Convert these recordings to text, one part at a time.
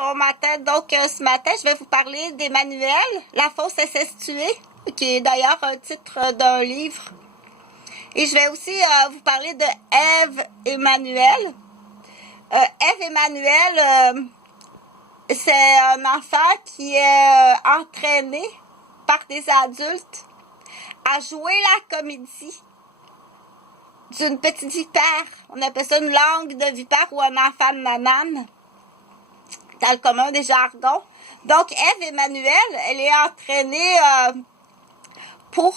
bon matin. Donc, ce matin, je vais vous parler d'Emmanuel, la fausse SS tuée, qui est d'ailleurs un titre d'un livre. Et je vais aussi vous parler de Ève Emmanuel. Ève Emmanuel, c'est un enfant qui est entraîné par des adultes à jouer la comédie d'une petite vipère. On appelle ça une langue de vipère ou un enfant de nanane, dans le commun des jargons. Donc, Ève Emmanuel, elle est entraînée pour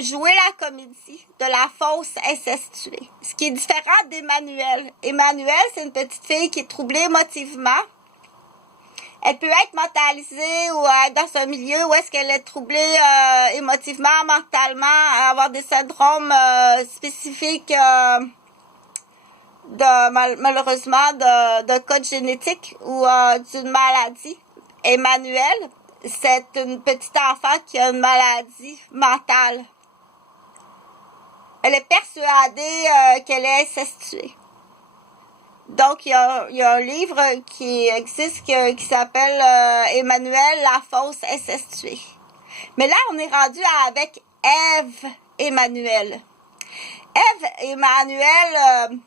jouer la comédie de la fausse SS tuée. Ce qui est différent d'Emmanuel. Emmanuel, c'est une petite fille qui est troublée émotivement. Elle peut être mentalisée ou être dans un milieu où est-ce qu'elle est troublée émotivement, mentalement, avoir des syndromes spécifiques malheureusement de code génétique ou d'une maladie. Emmanuel, c'est une petite enfant qui a une maladie mentale. Elle est persuadée qu'elle est incestuée. Donc, il y a un livre qui existe qui s'appelle Emmanuel, la fausse incestuée. Mais là, on est rendu avec Ève Emmanuel. Ève Emmanuel,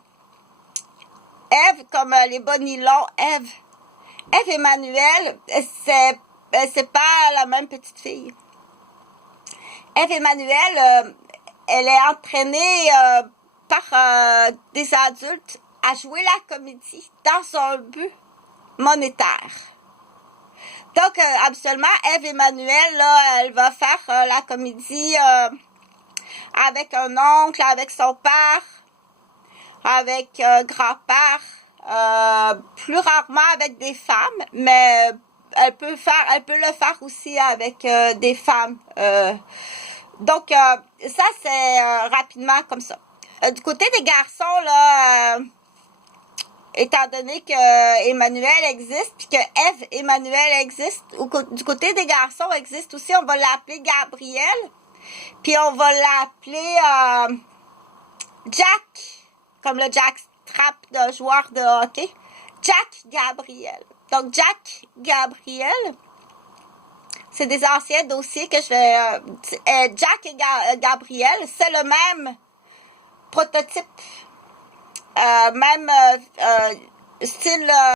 Ève comme les bonilons, Ève. Ève Emmanuel, c'est pas la même petite fille. Ève Emmanuel, elle est entraînée par des adultes à jouer la comédie dans un but monétaire. Donc, habituellement, Ève Emmanuel, là, elle va faire la comédie avec un oncle, avec son père, avec grand-père, plus rarement avec des femmes, mais elle peut le faire aussi avec des femmes. Donc, ça, c'est rapidement comme ça. Du côté des garçons, là, étant donné que Emmanuel existe, puis que Ève Emmanuel existe, ou du côté des garçons existe aussi, on va l'appeler Gabriel, puis on va l'appeler Jack, comme le Jack Strap d'un joueur de hockey. Jack Gabriel. Donc, Jack Gabriel, c'est des anciens dossiers que je vais... Jack et Gabriel, c'est le même prototype. Même style